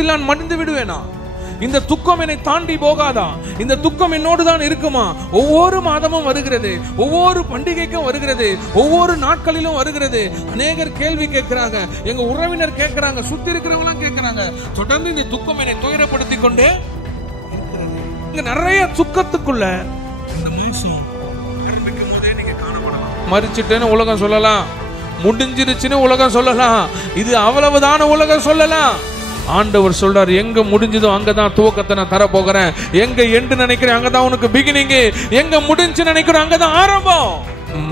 துக்கத்தில் நான் மடிந்து விடுவேனா? இந்த துக்கம் என்னை தாண்டி போகாதா? இந்த துக்கம் என்னோடு தான் இருக்குமா? ஒவ்வொரு மாதமும் வருகிறது, ஒவ்வொரு பண்டிகைக்கும் வருகிறது, ஒவ்வொரு நாட்களிலும் வருகிறது. அநேகர் கேள்வி கேட்கிறாங்க, எங்க உறவினர் கேட்கிறாங்க, சுத்தி இருக்கிறவங்க கேட்கிறாங்க. தொடர்ந்து இந்த துக்கம் என்னை துயரப்படுத்தி கொண்டே இங்க நிறைய துக்கத்துக்குள்ள இந்த மாசம் ஆரம்பிக்கும் போதே நீங்க காணப்படலாம். மரிச்சிட்டேன்னு உலகம் சொல்லலாம், முடிஞ்சிருச்சுன்னு உலகம் சொல்லலாம், இது அவ்வளவுதான உலகம் சொல்லலாம். ஆண்டவர் சொல்றாரு, எங்க முடிஞ்சதோ அங்கதான் துவக்கத்தை நான் தர போகிறேன். எங்க எண்டு நினைக்கிறேன் அங்கதான் உனக்கு பிகினிங், எங்க முடிஞ்சு நினைக்கிறோம் அங்கதான் ஆரம்பம்.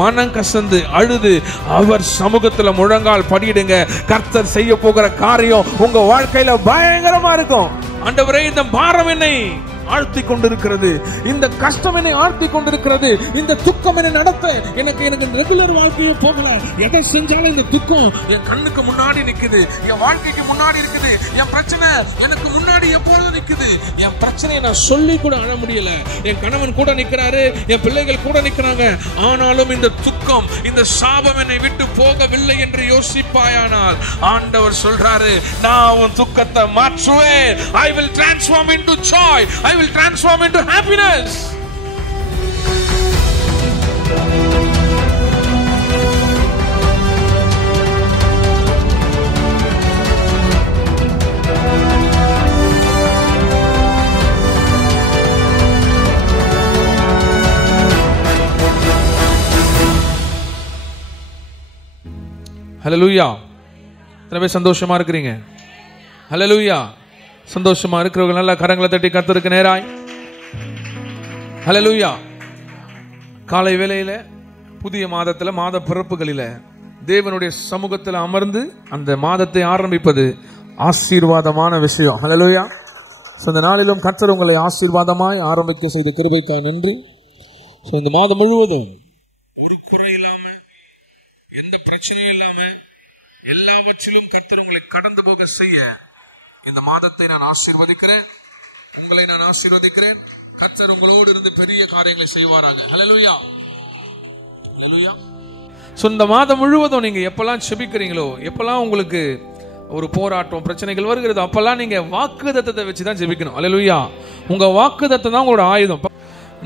மனம் கசந்து அழுது அவர் சமூகத்துல முழங்கால் படியிடுங்க. கர்த்தர் செய்ய போகிற காரியம் உங்க வாழ்க்கையில பயங்கரமா இருக்கும். ஆண்டவரே, இந்த பாரம் என்னை ஆழ்த்தி கொண்டிருக்கிறது, இந்த கஷ்டம் என்னை ஆழ்த்தி கொண்டிருக்கிறது, இந்த துக்கம் என்னை நடத்த எனக்கு ரெகுலர் வாழ்க்கையே போகல. எதை செஞ்சாலும் இந்த துக்கம் என் கண்ணுக்கு முன்னாடி நிக்குது, என் வாழ்க்கைக்கு முன்னாடி இருக்குது. என் பிரச்சனை எனக்கு முன்னாடி எப்பொழுதும் நிக்குது. என் பிரச்சனையை நான் சொல்லி கூட அழ முடியல. என் கணவன் கூட நிக்கிறாரு, என் பிள்ளைகள் கூட நிக்கிறாங்க, ஆனாலும் இந்த துக்கம், இந்த சாபம் என்னை விட்டு போகவில்லை என்று யோசிப்பாயானால் ஆண்டவர் சொல்றாரு, நான் உன் துக்கத்தை மாற்றுவேன். I will transform into joy. I will transform into happiness. Hallelujah. எத்தனை சந்தோஷமா இருக்கிறீங்க? Hallelujah. சந்தோஷமா இருக்கிறவங்க நல்லா கரங்களை தட்டி கர்த்தருக்கு நேராய் ஹல்லேலூயா. காலை வேளையில புதிய மாதத்துல, மாத பிறப்புகளில தேவனுடைய சமூகத்தில் அமர்ந்து அந்த மாதத்தை ஆரம்பிப்பது ஆசீர்வாதமான விஷயம். ஹல்லேலூயா. இந்த நாளிலும் கர்த்தர் உங்களை ஆசீர்வாதமாய் ஆரம்பிக்க செய்த கிருபைக்காக நன்றி. இந்த மாதம் முழுவதும் ஒரு குறை இல்லாம, எந்த பிரச்சனையும் இல்லாம, எல்லாவற்றிலும் கர்த்தர் உங்களை கடந்து போக செய்ய இந்த மாதத்தை நான் ஆசீர்வதிக்கிறேன். உங்களை நான் ஆசீர்வதிக்கிறேன். கர்த்தர் உங்களோடு இருந்து பெரிய காரியங்களை செய்வாராங்க. ஹல்லேலூயா. ஹல்லேலூயா. இந்த மாதம் முழுவதும் நீங்க எப்பெல்லாம் செபிக்கிறீங்களோ, எப்பெல்லாம் உங்களுக்கு ஒரு போராட்டம், பிரச்சனைகள் வருகிறது, அப்பெல்லாம் நீங்க வாக்குத்தத்தத்தை வச்சுதான் ஜெபிக்கணும். ஹல்லேலூயா. உங்க வாக்குத்தத்தம் தான் உங்களோட ஆயுதம்.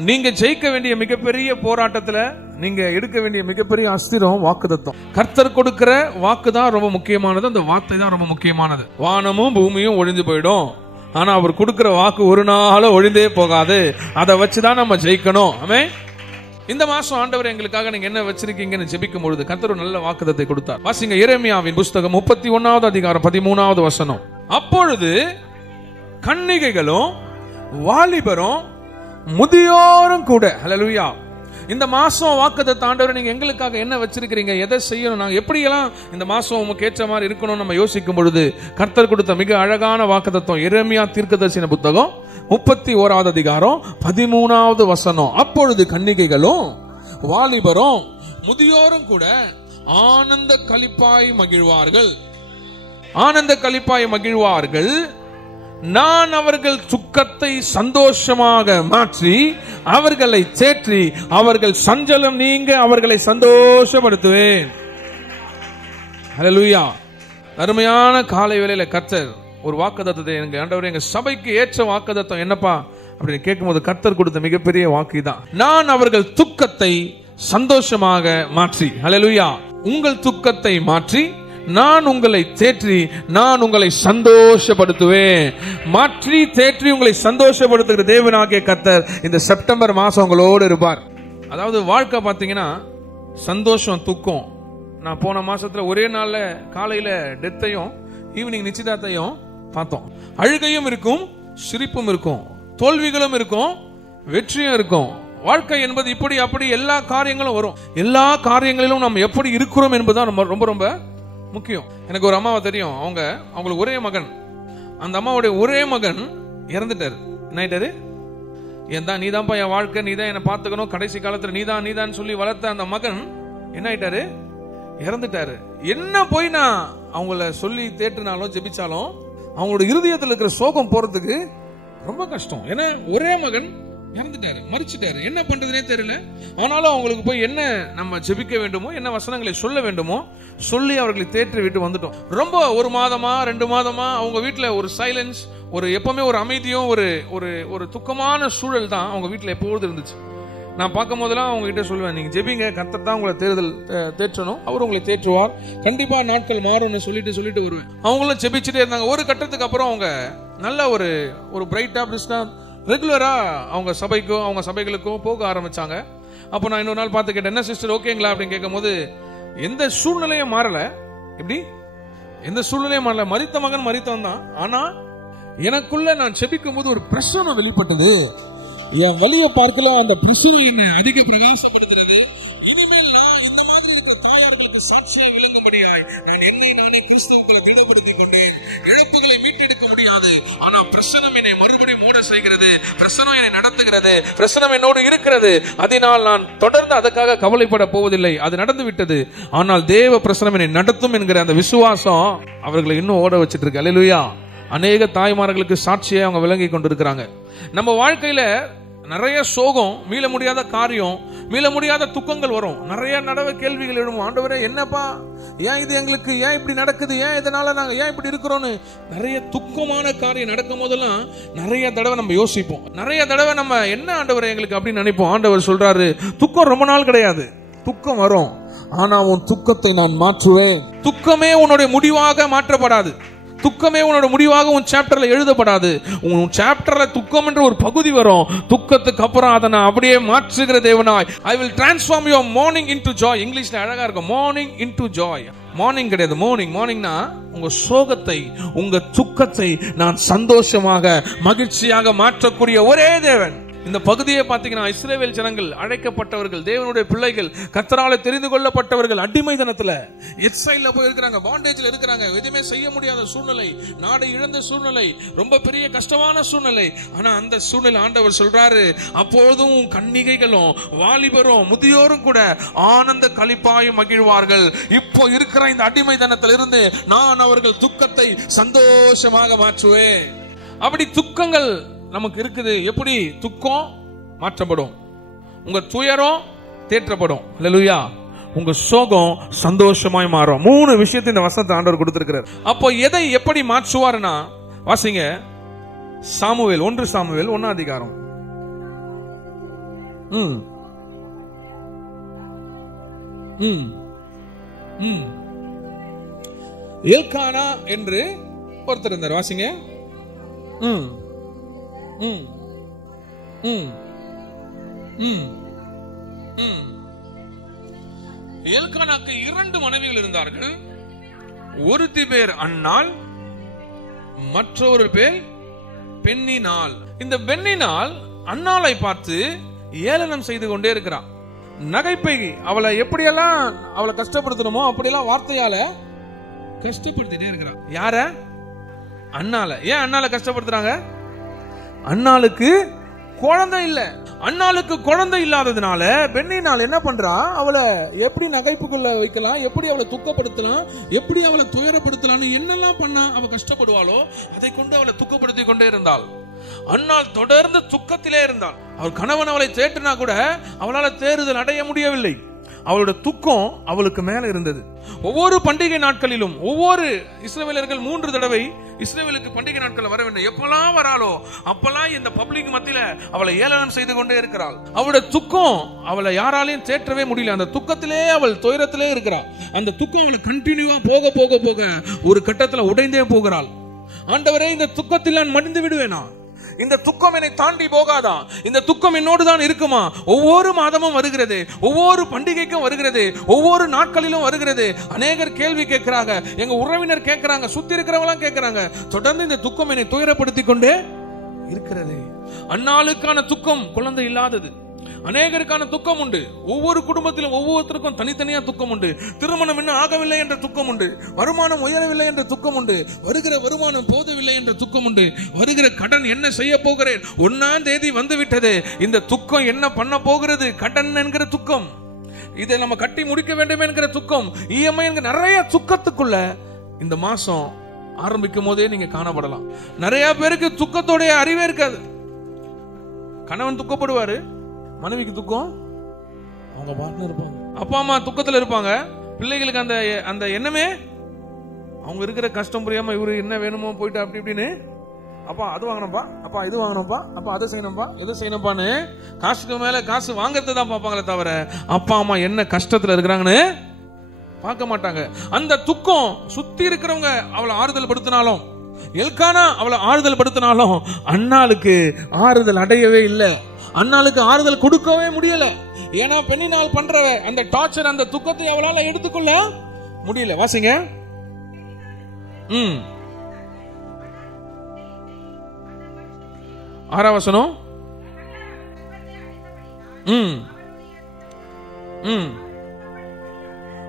நீங்க ஜெயிக்க வேண்டிய மிகப்பெரிய போராட்டத்துல நீங்க எடுக்க வேண்டிய மிகப்பெரிய அஸ்திரம் வாக்குத்தத்தம். கர்த்தர் கொடுக்கிற வாக்கு தான் ரொம்ப முக்கியமானது, அந்த வார்த்தை தான் ரொம்ப முக்கியமானது. வானமும் பூமியும் ஒழிஞ்சு போயிடும், ஆனா அவர் கொடுக்கிற வாக்கு ஒரு நாளும் ஒழிந்தே போகாது. அதை வச்சுதான் நம்ம ஜெயிக்கணும். ஆமென். இந்த மாசம் ஆண்டவர் எங்களுக்காக நீங்க என்ன வச்சிருக்கீங்கன்னு ஜெபிக்கும் பொழுது கர்த்தர் நல்ல வாக்குத்தத்தை கொடுத்தார். வாசிங்க எரேமியாவின் புஸ்தகம் 31வது அதிகாரம் 13வது வசனம். அப்பொழுது கன்னிகைகளும் வாலிபரும் முதியோரும் கூட, ஹல்லேலூயா. இந்த மாசம் வாக்குத்தத்த ஆண்டவர் நீங்க எங்களுக்காக என்ன வச்சிருக்கீங்க, எதை செய்யணும், நாங்க எப்படியெல்லாம் இந்த மாசம் உங்களுக்கு ஏற்ற மாதிரி இருக்கணும் நம்ம யோசிக்கும் பொழுது கர்த்தர் கொடுத்த மிக அழகான வாக்குத்தத்தம் எரேமியா தீர்க்கதரிசன புத்தகம் 31வது அதிகாரம் 13வது வசனம். அப்பொழுது கன்னிகைகளும் வாலிபரும் முதியோரும் கூட ஆனந்த களிப்பாய் மகிழ்வார்கள், ஆனந்த களிப்பாய் மகிழ்வார்கள். நான் அவர்கள் துக்கத்தை சந்தோஷமாக மாற்றி அவர்களை தேற்றி அவர்கள் சஞ்சலம் நீங்க அவர்களை சந்தோஷப்படுத்துவேன். ஹல்லேலூயா. அருமையான காலை வேளையில கர்த்தர் ஒரு வாக்குத்தத்தத்தை எங்க ஆண்டவரே, எங்க சபைக்கு ஏற்ற வாக்குத்தத்தம் என்னப்பா அப்படின்னு கேட்கும்போது கர்த்தர் கொடுத்த மிகப்பெரிய வாக்கு தான், நான் அவர்கள் துக்கத்தை சந்தோஷமாக மாற்றி. ஹல்லேலூயா. உங்கள் துக்கத்தை மாற்றி நான் உங்களை தேற்றி நான் உங்களை சந்தோஷப்படுத்துவேன். மாற்றி தேற்றி உங்களை சந்தோஷப்படுத்துகிற தேவனாகிய கர்த்தர் இந்த செப்டம்பர் மாசம் உங்களோடு இருப்பார். அதாவது வாழ்க்கை பாத்தீங்கன்னா சந்தோஷம், துக்கம். நான் போன மாசத்துல ஒரே நாள்ல காலையில டெத்தையும் ஈவினிங் நிச்சயதார்த்தையும் பார்த்தோம். அழுகையும் இருக்கும், சிரிப்பும் இருக்கும், தோல்விகளும் இருக்கும், வெற்றியும் இருக்கும். வாழ்க்கை என்பது இப்படி அப்படி எல்லா காரியங்களும் வரும். எல்லா காரியங்களிலும் நாம் எப்படி இருக்கிறோம் என்பதுதான் ரொம்ப ரொம்ப முக்கியம். எனக்கு ஒரு அம்மாவை தெரியும், அவங்களுக்கு ஒரே மகன். அந்த அம்மாவுடைய ஒரே மகன் இறந்துட்டாரு. என்ன ஆயிட்டாரு? நீதான்ப்பா என் வாழ்க்கை, நீதான் என்னை பார்த்துக்கணும், கடைசி காலத்துல நீதான் சொல்லி வளர்த்த அந்த மகன் என்ன ஆயிட்டாரு? இறந்துட்டாரு. என்ன போய் நான் அவங்கள சொல்லி தேற்றினாலும் ஜெபிச்சாலும் அவங்களோட இருதயத்தில் இருக்கிற சோகம் போறதுக்கு ரொம்ப கஷ்டம். ஏன்னா ஒரே மகன் இறந்துட்டாரு, மரிச்சிட்டாரு. என்ன பண்றதுனே தெரியல. ஆனாலும் அவங்களுக்கு போய் என்ன நம்ம ஜெபிக்க வேண்டுமோ, என்ன வசனங்களை சொல்ல வேண்டுமோ சொல்லி அவர்களை தேற்றி விட்டு வந்துட்டோம். ரொம்ப 1 மாதமா 2 மாதமா அவங்க வீட்டுல ஒரு சைலன்ஸ், ஒரு எப்பவுமே ஒரு அமைதியும் ஒரு துக்கமான சூழல் தான் அவங்க வீட்டுல எப்போது இருந்துச்சு. நான் பார்க்கும் போதெல்லாம் அவங்க கிட்ட சொல்லுவேன், நீங்க ஜெபிங்க, கர்த்தர் தான் உங்களை தேற்றணும், அவர் உங்களை தேற்றுவார், கண்டிப்பா நாட்கள் மாறும்னு சொல்லிட்டு வருவேன். அவங்களும் ஜெபிச்சுட்டே இருந்தாங்க. ஒரு கட்டத்துக்கு அப்புறம் அவங்க நல்ல ஒரு பிரைட்டா பிரிஸ்டா ரெகுலரா அவங்க சபைகளுக்கும் போக ஆரம்பிச்சாங்க. அப்போ நான் இன்னொரு நாள் பார்த்து கேட்டேன், என்ன சிஸ்டர் ஓகேங்களா அப்படின்னு கேட்கும் போது, எந்த சூழ்நிலையும் மாறல. எப்படி? எந்த சூழ்நிலையும் மாறல. மரித்த மகன் மரித்தவன் தான். ஆனா எனக்குள்ள நான் செபிக்கும் போது ஒரு பிரசனம் வெளிப்பட்டது. என் வலியை பார்க்கல, அந்த பிரசனம் என்னை அதிக பிரகாசப்படுத்துறது. இனிமேல் நான் இந்த மாதிரி இருக்கிற தாயார்களுக்கு சாட்சியா விளங்கும்படியாய் நான் என்னை நானே கிறிஸ்துவுக்குள்ள திடப்படுத்திக் கொண்டேன். இழப்புகளை மீட்டெடுக்க முடியாது, ஆனா பிரசனம் என்னை மறுபடியும் மூட செய்கிறது, பிரசனம் என்னை நடத்துகிறது, பிரசனம் என்னோடு இருக்கிறது. அதனால் நான் தொடர்ந்து அதற்காக கவலைப்பட போவதில்லை. அது நடந்து விட்டது. ஆனால் தேவ பிரசனம் என்னை நடத்தும் என்கிற அந்த விசுவாசம் அவர்களை இன்னும் ஓட வச்சிட்டு இருக்கு. அல்லேலூயா. அநேக தாய்மார்களுக்கு சாட்சியை அவங்க விளங்கி கொண்டிருக்கிறாங்க. நம்ம வாழ்க்கையில நிறைய சோகம், மீள முடியாத காரியம், மீள முடியாத துக்கங்கள் வரும். நிறைய நடவ கேள்விகள் எழும். ஆண்டவரே என்னப்பா, ஏன் இது எங்களுக்கு, ஏன் இப்படி நடக்குது, ஏன் இதனால நாங்க ஏன் இப்படி இருக்கிறோம்னு நிறைய துக்கமான காரியம் நடக்கும் போதெல்லாம் நிறைய தடவை நம்ம யோசிப்போம். நிறைய தடவை நம்ம என்ன ஆண்டவரே எங்களுக்கு அப்படின்னு நினைப்போம். ஆண்டவர் சொல்றாரு, துக்கம் ரொம்ப நாள் கிடையாது, துக்கம் வரும், ஆனா உன் துக்கத்தை நான் மாற்றுவேன். துக்கமே உன்னுடைய முடிவாக மாற்றப்படாது. துக்கமே உன்னோட முடிவாக உன் சாப்டர்ல எழுதப்படாது. உன் சாப்டர்ல துக்கம் என்ற ஒரு பகுதி வரும். துக்கத்துக்கு அப்புறம் அதை நான் அப்படியே மாற்றுகிற தேவனாய், I will transform your mourning into joy. இங்கிலீஷ்ல அழகா இருக்கும், mourning into joy. மார்னிங் கிடையாது, மார்னிங்னா உங்க சோகத்தை, உங்க துக்கத்தை நான் சந்தோஷமாக மகிழ்ச்சியாக மாற்றக்கூடிய ஒரே தேவன். இந்த பகுதியை பார்த்தீங்கன்னா இஸ்ரவேல் ஜனங்கள், அழைக்கப்பட்டவர்கள், தேவனுடைய பிள்ளைகள், கர்த்தரால தெரிந்து கொள்ளப்பட்டவர்கள், அடிமைத்தனத்துல எக்ஸைல்ல போய் இருக்கிறாங்க, பாண்டேஜ்ல இருக்கிறாங்க, எதுவுமே செய்ய முடியாத சூழ்நிலை, நாடு இழந்த சூழ்நிலை, ரொம்ப பெரிய கஷ்டமான சூழ்நிலை. ஆனா அந்த சூழ்நிலை ஆண்டவர் சொல்றாரு, அப்போதும் கன்னிகைகளும் வாலிபரும் முதியோரும் கூட ஆனந்த களிப்பாயும் மகிழ்வார்கள். இப்போ இருக்கிற இந்த அடிமைத்தனத்திலிருந்து நான் அவர்கள் துக்கத்தை சந்தோஷமாக மாற்றுவேன். அப்படி துக்கங்கள் நமக்கு இருக்குது. எப்படி துக்கம் மாற்றப்படும்? உங்க துயரம் தேற்றப்படும். அல்லேலூயா. உங்க சோகம் சந்தோஷமாய் மாறும். 3 விஷயத்தை இந்த வசனத்தை ஆண்டவர் கொடுத்திருக்கிறார். அப்போ எதை எப்படி மாற்றுவார்னா, வாசிங்க சாமுவேல் 1 சாமுவேல் 1 அதிகாரம். எல்கானா என்று ஒருத்தர் இருந்தார். வாசிங்க. எல்கானாக்கு 2 மனைவிகள் இருந்தார்கள். ஒருத்தி பேர் அன்னாள், மற்றொரு பேர் பெண்ணினாள். இந்த பெண்ணினாள் அன்னாளை பார்த்து ஏளனம் செய்து கொண்டே இருக்கிறான். நகைப்பை அவளை எப்படியெல்லாம் அவளை கஷ்டப்படுத்தணுமோ அப்படியெல்லாம் வார்த்தையால கஷ்டப்படுத்திட்டே இருக்கிறான். யார? அன்னால. ஏன் அன்னால கஷ்டப்படுத்துறாங்க? அன்னாளுக்கு குழந்தை இல்ல. அன்னாளுக்கு குழந்தை இல்லாததுனால பெண்ணினால் என்ன பண்றா, அவளை எப்படி நகைப்புக்குள்ள வைக்கலாம், எப்படி அவளை துக்கப்படுத்தலாம், எப்படி அவளை துயரப்படுத்தலாம், என்னெல்லாம் பண்ணா அவ கஷ்டப்படுவாளோ அதை கொண்டு அவளை துக்கப்படுத்திக் கொண்டே இருந்தாள். அன்னாள் தொடர்ந்து துக்கத்திலே இருந்தாள். அவள் கணவன் அவளை தேற்றினா கூட அவளால் தேறுதல் அடைய முடியவில்லை. அவளோட துக்கம் அவளுக்கு மேல இருந்தது. ஒவ்வொரு பண்டிகை நாட்களிலும் ஒவ்வொரு இஸ்ரவேலர்கள் 3 தடவை இஸ்ரவேலுக்கு பண்டிகை நாட்கள் வர வேண்டும். எப்பெல்லாம் வராளோ அப்பெல்லாம் இந்த பப்ளிக் மத்தியில அவளை ஏளனம் செய்து கொண்டே இருக்கிறாள். அவளுடைய துக்கம் அவளை யாராலையும் தேற்றவே முடியல. அந்த துக்கத்திலே அவள் துயரத்திலே இருக்கிறாள். அந்த துக்கம் அவளை கண்டினியூவா போக போக போக ஒரு கட்டத்துல உடைந்தே போகிறாள். ஆண்டவரே, இந்த துக்கத்தில் நான் மடிந்து விடுவேனா? இந்த துக்கம் என்னை தாண்டி போகாதா? இந்த துக்கம் என்னோடு தான் இருக்குமா? ஒவ்வொரு மாதமும் வருகிறது, ஒவ்வொரு பண்டிகைக்கும் வருகிறது, ஒவ்வொரு நாட்களிலும் வருகிறது. அநேகர் கேள்வி கேட்கிறாங்க, எங்க உறவினர் கேட்கிறாங்க, சுத்தி இருக்கிறவங்க கேட்கிறாங்க. தொடர்ந்து இந்த துக்கம் என்னை துயரப்படுத்திக் கொண்டே இருக்கிறது. அன்னாளுக்கான துக்கம் குழந்தை இல்லாதது. அநேகருக்கான துக்கம் உண்டு. ஒவ்வொரு குடும்பத்திலும் ஒவ்வொருத்தருக்கும் தனித்தனியா துக்கம் உண்டு. திருமணம் இன்னும் ஆகவில்லை என்ற துக்கம் உண்டு. வருமானம் உயரவில்லை என்ற துக்கம் உண்டு. வருகிற வருமானம் போதவில்லை என்ற துக்கம் உண்டு. வருகிற கடன் என்ன செய்ய போகிறேன், 1ஆம் தேதி வந்து விட்டது, இந்த துக்கம் என்ன பண்ண போகிறது, கடன் என்கிற துக்கம், இதை நம்ம கட்டி முடிக்க வேண்டும் என்கிற துக்கம், இஎம்ஐ என்கிற நிறைய துக்கத்துக்குள்ள இந்த மாசம் ஆரம்பிக்கும் போதே நீங்க காணப்படலாம். நிறைய பேருக்கு துக்கத்தோடைய அறிவே இருக்காது. கணவன் துக்கப்படுவாரு, மனைவிக்கு துக்கம் அவங்க பார்ட்னர் இருப்பாங்க. அப்பா அம்மா துக்கத்துல இருப்பாங்க, பிள்ளைகளுக்கு அந்த அந்த எண்ணமே அவங்க இருக்கிற கஷ்டம் புரியாம இவரு என்ன வேணுமோ போயிட்டு அப்படி இப்படின்னு, அப்பா அது வாங்கணும்பா, அப்பா இது வாங்கணும்பா, அப்பா அதை செய்யணும்பா, எதை செய்யணும்பான்னு காசுக்கு மேல காசு வாங்கறத தான் பார்ப்பாங்களே தவிர அப்பா அம்மா என்ன கஷ்டத்துல இருக்கிறாங்கன்னு பார்க்க மாட்டாங்க. அந்த துக்கம் சுத்தி இருக்கிறவங்க அவளை ஆறுதல் படுத்தினாலும், எல்கானா அவளை ஆறுதல் படுத்தினாலும் அன்னாளுக்கு ஆறுதல் அடையவே இல்லை. அன்னாளுக்கு ஆறுதல் கொடுக்கவே முடியல. ஏன்னா பெண்ணினால் பண்ற அந்த டார்ச்சர், அந்த துக்கத்தை அவளால எடுத்துக்கொள்ள முடியல. வாசிங்க. 6ஆம் வசனம்.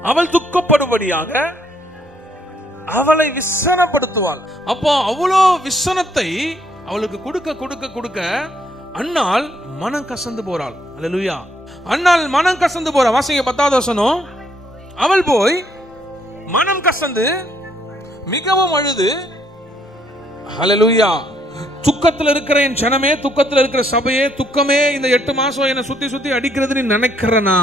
அவள் துக்கப்படும்படியாக அவளை விசனப்படுத்துவாள். அப்போ அவ்வளோ விசனத்தை அவளுக்கு கொடுக்க கொடுக்க கொடுக்க அன்னாள் மனம் கசந்து போறாள். அல்லேலூயா. அன்னாள் மனம் கசந்து போறா. வாசிங்க 10ஆவது வசனம். அவள் போய் மனம் கசந்து மிகவும் அழுது, அல்லேலூயா, துக்கத்தில் இருக்கிற என் ஜனமே, துக்கத்தில் இருக்கிற சபையே, துக்கமே இந்த 8 மாசம் என்ன சுத்தி சுத்தி அடிக்கிறது நீ நினைக்கிறனா,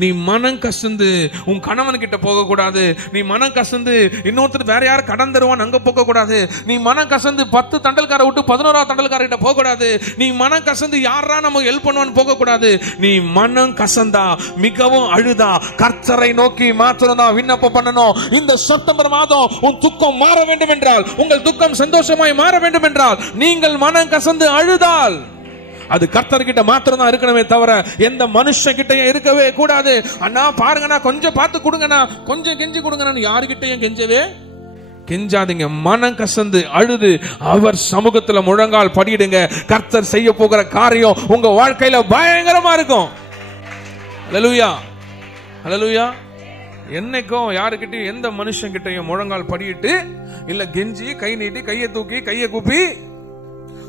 நீ மனம் கசந்து உன் கணவன் கிட்ட போக கூடாது. நீ மனம் கசந்து இன்னொருத்தர் வேற யாரும் கடன் தருவான் அங்க போக கூடாது. நீ மனம் கசந்து 10 தண்டல்கார விட்டு 11ஆவது தண்டல்கார கிட்ட போக கூடாது. நீ மனம் கசந்து யாரா நமக்கு ஹெல்ப் பண்ணுவான்னு போக கூடாது. நீ மனம் கசந்தா, மிகவும் அழுதா, கர்த்தரை நோக்கி மாத்திரம் தான் விண்ணப்பம் பண்ணணும். இந்த செப்டம்பர் மாதம் உன் துக்கம் மாற வேண்டும் என்றால், உங்கள் துக்கம் சந்தோஷமாய் மாற வேண்டும் என்றால், நீங்கள் மனம் கசந்து அழுதால் அது கர்த்தர்கிட்ட மாத்திரம் தான் இருக்கணுமே தவிர எந்த மனுஷன் கிட்ட இருக்கவே கூடாது. அண்ணா பாருங்கண்ணா, கொஞ்சம் பார்த்து கொடுங்கண்ணா, கொஞ்சம் கெஞ்சி கொடுங்கண்ணா, யாருகிட்டையும் கெஞ்சாதீங்க. மனம் கசந்து அழுது அவர் சமூகத்துல முழங்கால் படியிடுங்க. கர்த்தர் செய்ய போகிற காரியம் உங்க வாழ்க்கையில பயங்கரமா இருக்கும். அல்லேலூயா, அல்லேலூயா. என்னைக்கும் யாருக்கிட்டையும் எந்த மனுஷன் கிட்டையும் முழங்கால் படியிட்டு இல்ல கெஞ்சி கை நீட்டி கையை தூக்கி கையை கூப்பி,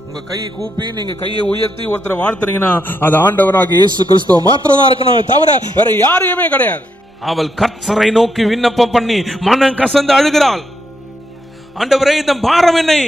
உங்க கையை கூப்பி நீங்க கையை உயர்த்தி ஒருத்தரை வாழ்த்துறீங்கன்னா அது ஆண்டவராக இயேசு கிறிஸ்துவ மாத்திரம் தான் இருக்கணும் தவிர வேற யாரையுமே கிடையாது. அவள் கர்த்தரை நோக்கி விண்ணப்பம் பண்ணி மனம் கசந்து அழுகிறாள். ஆண்டவரே, இந்த பாரம் என்னை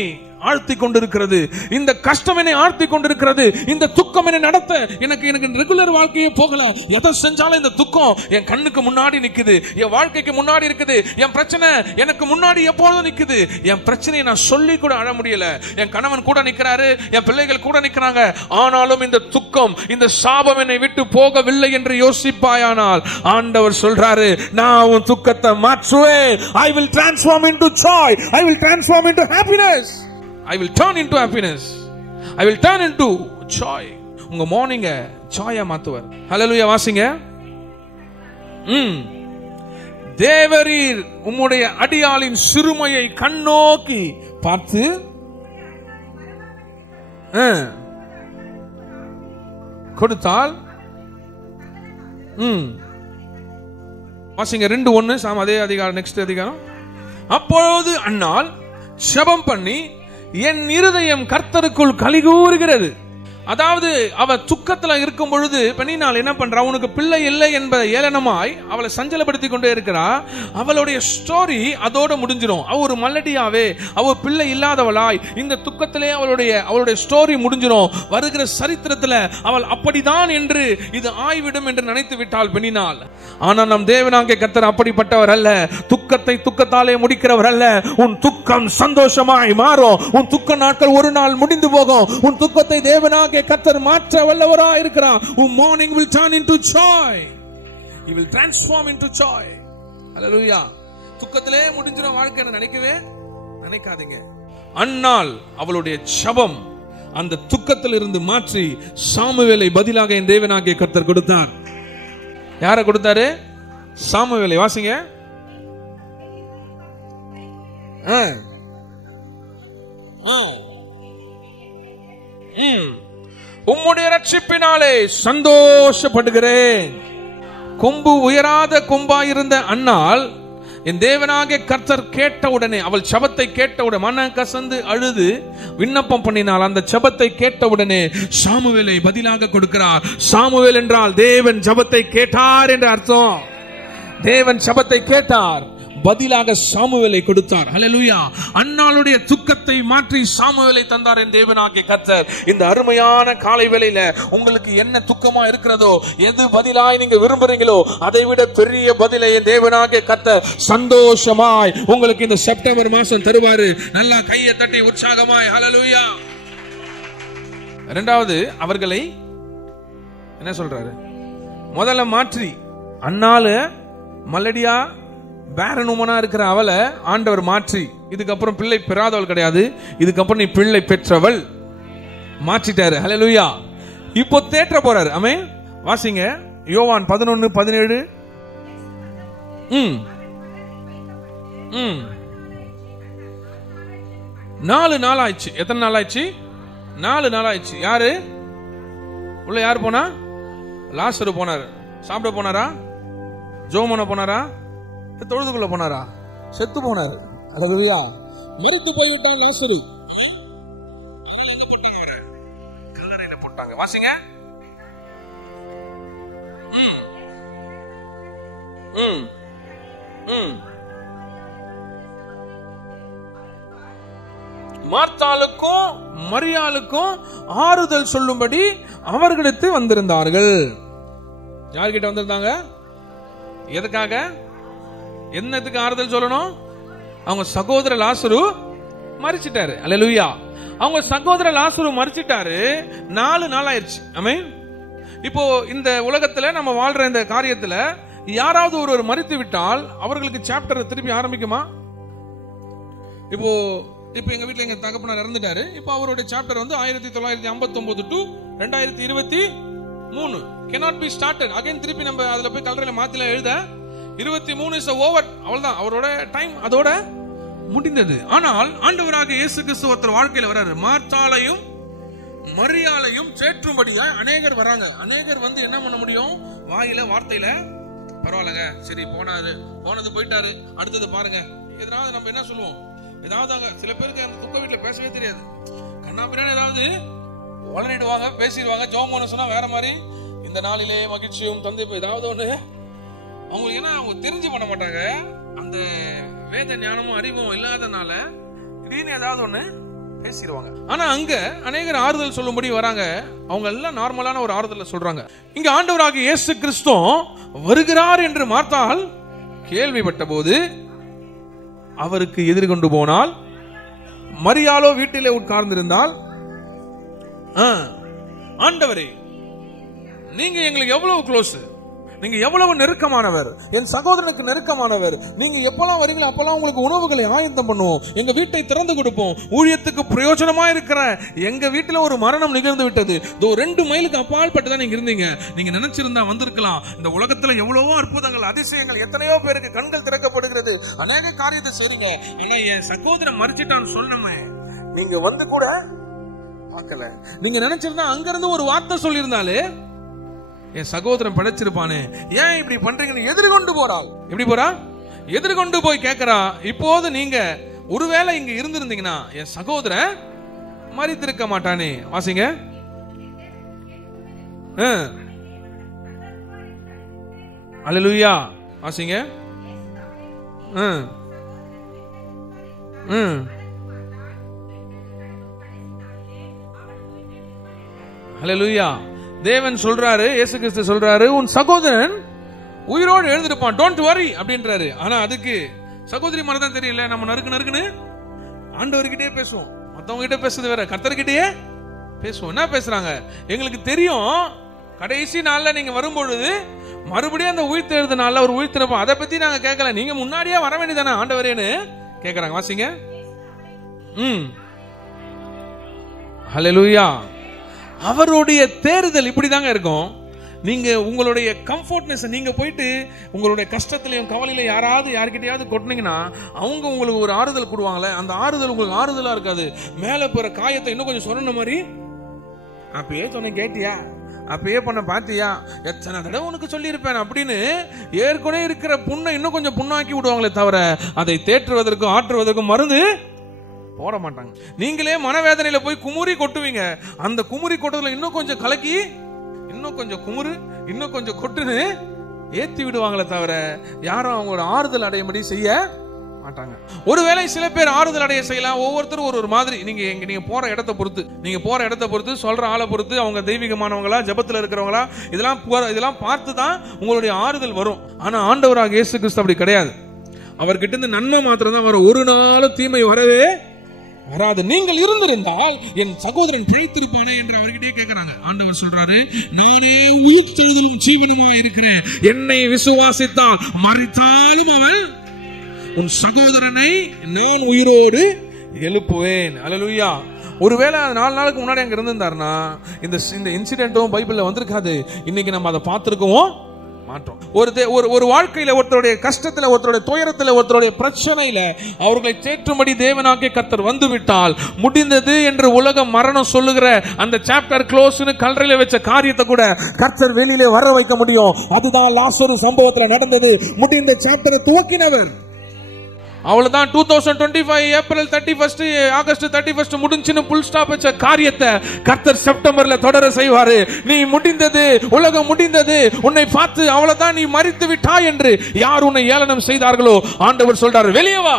ஆழ்த்தி கொண்டிருக்கிறது, இந்த கஷ்டம் என்னை ஆழ்த்தி கொண்டிருக்கிறது, இந்த துக்கம் என்னை நடத்த எனக்கு ரெகுலர் வாழ்க்கையே போகல. எதை செஞ்சாலும் இந்த துக்கம் என் கண்ணுக்கு முன்னாடி நிக்குது, என் வாழ்க்கைக்கு முன்னாடி இருக்குது. என் பிரச்சனை எனக்கு முன்னாடி எப்பொழுதும் நிக்குது. என் பிரச்சனையை நான் சொல்லி கூட அழ முடியல. என் கணவன் கூட நிக்கிறாரு, என் பிள்ளைகள் கூட நிக்கிறாங்க, ஆனாலும் இந்த துக்கம், இந்த சாபம் என்னை விட்டு போகவில்லை என்று யோசிப்பாயானால் ஆண்டவர் சொல்றாரு, நான் உன் துக்கத்தை மாற்றுவேன். I will transform into joy. I will transform into happiness. I will turn into happiness. I will turn into joy. உங்க மார்னிங்க ஜாயா மாத்துவார். ஹல்லேலூயா. வாசிங்க. தேவரீர் உம்முடைய அடியாளின் சிறுமையை கண்ணோக்கி பார்த்து கொடுத்தால். வாசிங்க 2:1 அதே அதிகாரம், நெக்ஸ்ட் அதிகாரம். அப்பொழுது அன்னாள் ஜெபம் பண்ணி என் இருதயம் கர்த்தருக்குள் கலிகூறுகிறது. அதாவது அவ துக்கத்துல இருக்கும் பொழுது பெண்ணினால் என்ன பண்றா, உனக்கு பிள்ளை இல்லை என்பதை ஏளனமாய் அவளை சஞ்சலப்படுத்தி கொண்டே இருக்கிறா. அவளுடைய ஸ்டோரி அதோட முடிஞ்சிடும். அவ ஒரு மல்லடியாவே, அவ பிள்ளை இல்லாதவளாய் இந்த துக்கத்திலே அவளுடைய ஸ்டோரி முடிஞ்சிடும். வருகிற சரித்திரத்துல அவள் அப்படிதான் என்று இது ஆய்விடும் என்று நினைத்து விட்டாள் பெண்ணினால். ஆனா நம் தேவனாகிய கர்த்தர் அப்படிப்பட்டவர் அல்ல. துக்கத்தை துக்கத்தாலே முடிக்கிறவர் அல்ல. உன் துக்கம் சந்தோஷமாய் மாறும். உன் துக்க நாட்கள் ஒரு நாள் முடிந்து போகும். உன் துக்கத்தை தேவனாகிய கர்த்தர் மாற்ற வல்லவராய் இருக்கிறார். Your morning will turn into joy. He will transform into joy. Hallelujah. துக்கத்திலே முடிஞ்சிர வாழ்க்கை நினைக்காதீங்க. அன்னாள் அவளுடைய ஜெபம் அந்த துக்கத்தில் இருந்து மாற்றி சாமுவேலை பதிலாக என் தேவனாகிய கர்த்தர் கொடுத்தார். யாரை கொடுத்தாரு? சாமுவேலை. வாசிங்க. உம்முடைய ரட்சிப்பினாலே சந்தோஷப்படுகிறேன். கொம்பு உயராத கொம்பாயிருந்த அன்னாள் என் தேவனாகிய கர்த்தர் கேட்டவுடனே, அவள் ஜெபத்தை கேட்டவுடனே மனம் கசந்து அழுது விண்ணப்பம் பண்ணினாள். அந்த ஜெபத்தை கேட்டவுடனே சாமுவேலை பதிலாக கொடுக்கிறார். சாமுவேல் என்றால் தேவன் ஜெபத்தை கேட்டார் என்று அர்த்தம். தேவன் ஜெபத்தை கேட்டார், பதிலாக சாமுவேலை கொடுத்தார். ஹல்லேலூயா. அன்னாளுடைய துக்கத்தை மாற்றி சாமுவேலை தந்தார் என் தேவனாகிய கர்த்தர். இந்த அருமையான காலை வேளையில உங்களுக்கு என்ன துக்கமா இருக்கிறதோ, எது பதிலாய் நீங்க விரும்புறீங்களோ அதை விட பெரிய பதிலை என் தேவனாகிய கர்த்தர் சந்தோஷமாய் உங்களுக்கு இந்த செப்டம்பர் மாசம் தருவாரு. நல்லா கையை தட்டி உற்சாகமாய் ஹல்லேலூயா. இரண்டாவது, அவர்களை என்ன சொல்றாரு? முதல்ல மாற்றி அன்னால மல்லடியா பேரனுமனா இருக்கிற அவளை ஆண்டவர் மாற்றி, இதுக்கப்புறம் பிள்ளை பெறாதவள் கிடையாது, இதுக்கப்புறம் நீ பிள்ளை பெற்றவள் மாற்றிட்டாரு. ஹல்லேலூயா. இப்போ தேற்ற போறாரு. ஆமென். வாசிங்க யோவான் 11:17. 4 நாள் ஆயிடுச்சு. எத்தனை நாள் ஆயிடுச்சு? 4 நாள் ஆயிடுச்சு. யாரு உள்ள? யாரு போனா? லாசரு போனாரு. சாப்பிட போனாரா? ஜோமன போனாரா? தொழுதுக்குள்ள போனாரா? செத்து போனாரு. ஹல்லேலூயா. மரித்து போய்விட்டான் லாசரு. கல்லறையில போட்டாங்க. வாசிங்க. மார்த்தாளுக்கும் மரியாளுக்கும் ஆறுதல் சொல்லும்படி அவர்களிடத்து வந்திருந்தார்கள். யார்கிட்ட வந்திருந்தாங்க? எதுக்காக? என்னத்துக்கு ஆறுதல் சொல்லணும்? அவங்க சகோதர லாசரு மரிச்சிட்டாரு. அல்லேலூயா. அவங்க சகோதர லாசரு மரிச்சிட்டாரு. 4 நாள் ஆயிடுச்சு. ஆமென். இப்போ இந்த உலகத்துல நம்ம வாழ்ற இந்த காரியத்துல யாராவது ஒருவர் மரித்து விட்டால் அவர்களுக்கு சாப்டர் திருப்பி ஆரம்பிக்குமா? இப்போ எங்க வீட்டுல எங்க தகப்பனார் இறந்துட்டாரு. இப்போ அவருடைய சாப்டர் வந்து 1959 to 2023 cannot be started again. திருப்பி நம்ம அதுல போய் கல்லறையில மாத்தில எழுத 23 is over. அவ்வளவுதான், அவரோட டைம் அதோட முடிந்தது. ஆனால் ஆண்டவராக இயேசு கிறிஸ்து ஒருத்தர் வாழ்க்கையில வராரு. மார்த்தாளையும் மரியாளையும் தேற்றும்படியா அநேகர் வராங்க. அநேகர் வந்து என்ன பண்ண முடியும்? வாயில வார்த்தையில பரவாயில்லங்க, சரி போனது போயிட்டாரு, அடுத்தது பாருங்க. இதனால நம்ம என்ன சொல்லுவோம்? ஏதாவது சில பேருக்கு அந்த துக்க வீட்டுல பேசவே தெரியாது. கண்ணா பின்னாடி ஏதாவது வளரிடுவாங்க, பேசிடுவாங்க. ஜோமோன்னு சொன்னா வேற மாதிரி. இந்த நாளிலே மகிழ்ச்சியும் தந்தை ஏதாவது ஒண்ணு அவங்களுக்கு, ஏன்னா அவங்க தெரிஞ்சு பண்ண மாட்டாங்க. அந்த வேத ஞானமும் அறிவும் இல்லாதனால திடீர்னு ஏதாவது ஒண்ணு பேசிடுவாங்க. ஆனா அங்க அநேகர் ஆறுதல் சொல்லும்படி வராங்க. அவங்க எல்லாம் நார்மலான ஒரு ஆறுதலை சொல்றாங்க. இங்க ஆண்டவராகிய இயேசு கிறிஸ்து வருகிறார் என்று மார்த்தாள் கேள்விப்பட்ட போது அவருக்கு எதிர்கொண்டு போனால், மரியாளோ வீட்டிலே உட்கார்ந்திருந்தால், ஆண்டவரே நீங்க எங்களுக்கு எவ்வளவு க்ளோஸ், நீங்க எவ்வளவு நெருக்கமானவர், என் சகோதரனுக்கு நெருக்கமானவர். நீங்க எப்பெல்லாம் வரீங்களோ அப்பெல்லாம் உங்களுக்கு உணவுகளை ஆயத்தம் பண்ணுவோம், எங்க வீட்டை திறந்து கொடுப்போம். ஊழியத்துக்கு பிரயோஜனமா இருக்கிற எங்க வீட்டுல ஒரு மரணம் நிகழ்ந்து விட்டது. 2 மைலுக்கு அப்பால் பட்டுதான் நீங்க இருந்தீங்க. நீங்க நினைச்சிருந்தா வந்திருக்கலாம். இந்த உலகத்துல எவ்வளவோ அற்புதங்கள், அதிசயங்கள், எத்தனையோ பேருக்கு கண்கள் திறக்கப்படுகிறது, அநேக காரியத்தை செய்றீங்க. ஆனா என் சகோதரன் மரிச்சிட்டான்னு சொன்னமே, நீங்க வந்து கூட பார்க்கல. நீங்க நினைச்சிருந்தா அங்க இருந்து ஒரு வார்த்தை சொல்லியிருந்தாலே என் சகோதரன் படைச்சிருப்பானே. ஏன் இப்படி பண்றீங்கன்னு எதிர்கொண்டு போறாள். எப்படி போறா? எதிர்கொண்டு போய் கேட்கறா. இப்போது நீங்க ஒருவேளை இங்க இருந்திருந்தீங்கன்னா என் சகோதரன் மரித்திருக்க மாட்டானே. வாசிங்க. அல்லேலூயா. வாசிங்க. அல்லேலூயா. தேவன் சொல்றாரு, இயேசு கிறிஸ்து சொல்றாரு, உன் சகோதரன் உயிரோடு எழுந்திருப்பான், டோன்ட் வரி அப்படின்றாரு. ஆனா அதுக்கு சகோதரி மாதிரி தான் தெரியல. நம்ம நறுக்குன்னு ஆண்டவர்கிட்டே பேசுவோம், மத்தவங்க கிட்ட பேசுறது வேற, கர்த்தர்கிட்டயே பேசுவோம். என்ன பேசுறாங்க எங்களுக்கு தெரியும். கடைசி நாள்ல நீங்க வரும்பொழுது மறுபடியும் அந்த உயிர்த்தெழுத நாள்ல ஒரு உயிர்த்திருப்போம், அதை பத்தி நாங்க கேட்கல, நீங்க முன்னாடியே வர வேண்டியதானே ஆண்டவரேன்னு கேக்குறாங்க. வாசிங்க. ஹல்லேலூயா. அவருடைய தேர்தல் இப்படிதாங்க இருக்கும். நீங்க உங்களுடைய கம்ஃபர்ட்னஸ், நீங்க போயிட்டு உங்களுடைய கஷ்டத்திலையும் கவலையில யார்கிட்டயாவது கொட்டினீங்கன்னா அவங்க உங்களுக்கு ஒரு ஆறுதல் கொடுவாங்களே, அந்த ஆறுதல் உங்களுக்கு ஆறுதலா இருக்காது. மேல போற காயத்தை இன்னும் கொஞ்சம் சொன்ன மாதிரி, அப்பயே சொன்ன கேட்டியா, அப்பயே பண்ண பாத்தியா, எத்தனை தடவை உனக்கு சொல்லி இருப்பேன் அப்படின்னு ஏற்கனவே இருக்கிற புண்ணை இன்னும் கொஞ்சம் புண்ணாக்கி விடுவாங்களே தவிர அதை தேற்றுவதற்கும் ஆற்றுவதற்கும் மருந்து போட மாட்டாங்க. நீங்களே மனவேதனையில போய் குமுறி கொட்டுவீங்க. அந்த குமுறி கொட்டதுல இன்னும் கொஞ்சம் கலக்கி, இன்னும் கொஞ்சம் குமுறு, இன்னும் கொஞ்சம் கொட்டுன்னு ஏத்தி விடுவாங்களே தவிர யாரும் அவங்களோட ஆறுதல் அடையும்படி செய்ய மாட்டாங்க. ஒருவேளை சில பேர் ஆறுதல் அடைய செய்யலாம். ஒவ்வொருத்தரும் ஒரு மாதிரி. நீங்க போற இடத்தை பொறுத்து சொல்ற ஆளை பொறுத்து, அவங்க தெய்வீகமானவங்களா, ஜபத்துல இருக்கிறவங்களா, இதெல்லாம் பார்த்து தான் உங்களுடைய ஆறுதல் வரும். ஆனா ஆண்டவராக இயேசு கிறிஸ்து அப்படி கிடையாது. அவர்கிட்ட இருந்து நன்மை மாத்திரம் தான் வரும். ஒரு நாளும் தீமை வரவே வராது. நீங்கள் இருந்திருந்தால் என் சகோதரன் பிழைத்திருப்பானே என்று அவர்கிட்டே கேட்கிறாங்க. ஆண்டவர் சொல்றாரு, நானே உயிர்த்தெழுதலும் ஜீவனுமாய் இருக்கிறேன். என்னை விசுவாசித்தால் மரித்தாலும் அவன் உன் சகோதரனை நான் உயிரோடு எழுப்புவேன். அல்லேலூயா. ஒருவேளை 4 நாளுக்கு முன்னாடி அங்க இருந்திருந்தாருன்னா இந்த இன்சிடென்ட்டும் பைபிள்ல வந்திருக்காது. இன்னைக்கு நம்ம அதை பார்த்திருக்கோம் மாட்டோம். ஒரு வாழ்க்கையில ஒருத்தருடைய கஷ்டத்துல, ஒருத்தருடைய துயரத்துல, ஒருத்தருடைய பிரச்சனையில அவர்களை தேற்றும்படி தேவனாகிய கர்த்தர் வந்துவிட்டால் முடிந்தது என்று உலகம் மரணம் சொல்லுகிற அந்த சாப்டர் க்ளோஸ்னு கல்லறையில வச்ச காரியத்தை கூட கர்த்தர் வெளியிலே வர வைக்க முடியும். அதுதான் லாசரு சம்பவத்துல நடந்தது. முடிந்த சாப்டரை துவக்கினவர். அவ்வளவுதான். 2025 ஏப்ரல் 31 ஆகஸ்ட் 31 முடிஞ்சுன்னு புல் ஸ்டாப் வச்ச காரியத்தை கர்த்தர் செப்டம்பர்ல தொடர செய்வாரு. நீ முடிந்தது, உலகம் முடிந்தது, உன்னை பார்த்து அவ்வளவுதான் நீ மரித்து விட்டாய் என்று யார் உன்னை ஏளனம் செய்தார்களோ ஆண்டவர் சொல்றாரு, வெளியே வா,